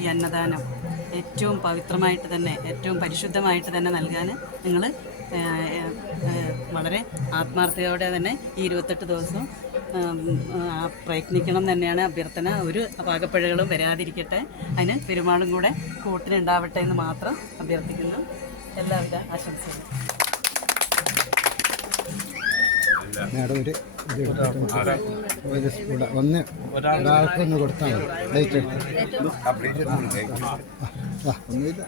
ഈ അന്നദാനം ഏറ്റവും പവിത്രമായിട്ട് തന്നെ ഏറ്റവും പരിശുദ്ധമായിട്ട് തന്നെ നൽകാൻ നിങ്ങൾ വളരെ ആത്മാർത്ഥതയോടെ തന്നെ ഈ ഇരുപത്തെട്ട് ദിവസവും പ്രയത്നിക്കണം തന്നെയാണ് അഭ്യർത്ഥന. ഒരു പാകപ്പിഴകളും വരാതിരിക്കട്ടെ. അതിന് പെരുമാളും കൂടെ കൂട്ടിനുണ്ടാവട്ടെ എന്ന് മാത്രം അഭ്യർത്ഥിക്കുന്നു. എല്ലാവിധ ആശംസകളും. മേഡം ഒരു ഒരു സ്പൂൺ ഒന്ന് ഒരാൾക്കൊന്ന് കൊടുത്താൽ മതി. ആ ഒന്നുമില്ല.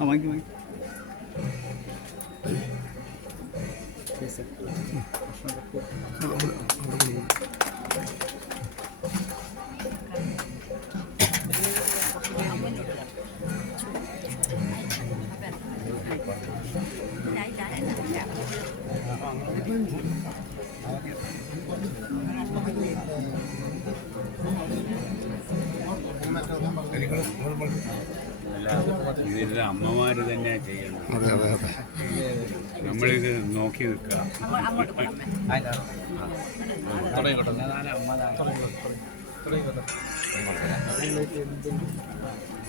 ആ ഇതെല്ലാം അമ്മമാര് തന്നെ ചെയ്യണം. അതെ അതെ. അതെ നമ്മളിത് നോക്കി നിൽക്കുക